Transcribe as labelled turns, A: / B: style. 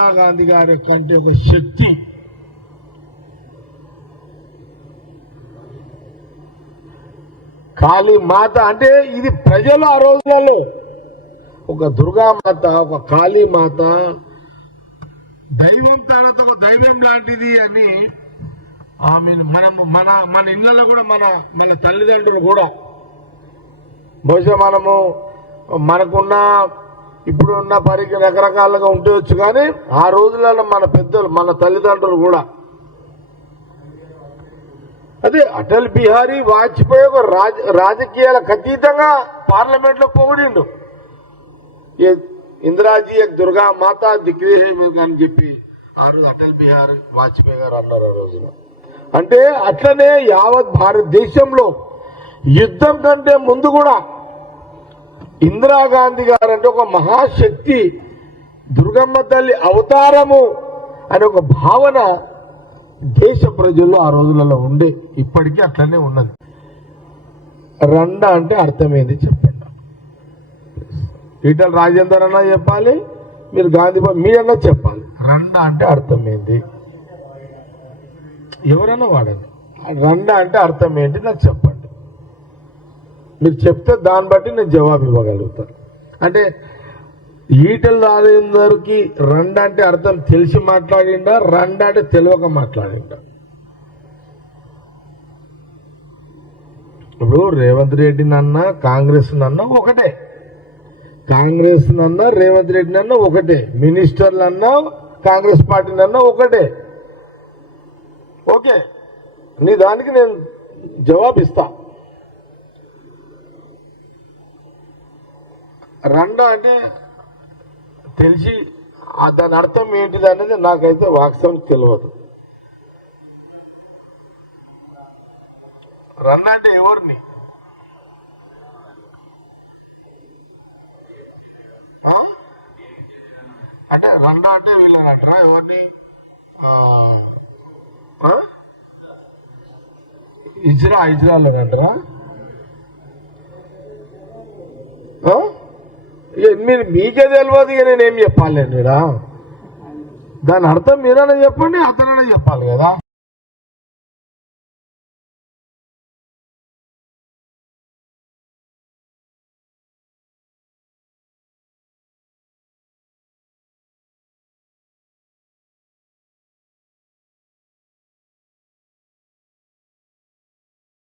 A: ఇందిరాగాంధీ గారి కంటే ఒక శక్తి. కాళీ మాత అంటే ఇది ప్రజలు ఆ రోజులలో. ఒక దుర్గామాత ఒక కాళీ మాత దైవం తర్వాత ఒక దైవం లాంటిది అని ఆమె మనం మన మన ఇళ్ళలో కూడా మన మన తల్లిదండ్రులు కూడా. బహుశా మనము మనకున్న ఇప్పుడు ఉన్న పరికి రకరకాలుగా ఉండవచ్చు కానీ ఆ రోజులలో మన పెద్దలు మన తల్లిదండ్రులు కూడా. అదే అటల్ బిహారీ వాజ్పేయి ఒక రాజ రాజకీయాలకు అతీతంగా పార్లమెంట్లో పొగిడిండు. ఏ ఇందిరాజీ దుర్గా మాత దిగ్విజయం అని చెప్పి ఆ రోజు అటల్ బిహారీ వాజ్పేయి గారు అన్నారు ఆ రోజున. అంటే అట్లనే యావత్ భారతదేశంలో యుద్ధం కంటే ముందు కూడా ఇందిరాగాంధీ గారు అంటే ఒక మహాశక్తి దుర్గమ్మ తల్లి అవతారము అనే ఒక భావన దేశ ప్రజల్లో ఆ రోజులలో ఉండే ఇప్పటికీ అట్లనే ఉన్నది. రండ అంటే అర్థమైంది చెప్పండి. ఈటల రాజేందర్ అన్న చెప్పాలి మీరు గాంధీ బా- మీరన్నా చెప్పాలి. రండ అంటే అర్థమైంది. ఎవరన్నా వాడండి. రండ అంటే అర్థం ఏంటి నాకు చెప్పండి. మీరు చెప్తే దాన్ని బట్టి నేను జవాబు ఇవ్వగలుగుతాను అంటే ఈటల రాజేందర్కి రండ అంటే అర్థం తెలిసి మాట్లాడిండా రండ అంటే తెలియక మాట్లాడిండా? ఇప్పుడు రేవంత్ రెడ్డి నన్న కాంగ్రెస్ నన్న ఒకటే. కాంగ్రెస్ నన్న రేవంత్ రెడ్డి నన్న ఒకటే. మినిస్టర్లన్నా కాంగ్రెస్ పార్టీ నన్న ఒకటే. ఓకే. నీ దానికి నేను జవాబిస్తాను రండ అంటే తెలిసి దాని అర్థం ఏంటిది అనేది నాకైతే వాస్తవం తెలియదు రన్ అంటే ఎవరిని? అంటే రండ అంటే వీళ్ళని అంటారా ఎవరిని? ఆ, ఆ? ఇజ్రా అంటారా మీరు మీకే తెలియదు ఇక నేనేం చెప్పాలి మీరా దాని అర్థం మీరైనా చెప్పండి అతనైనా చెప్పాలి కదా?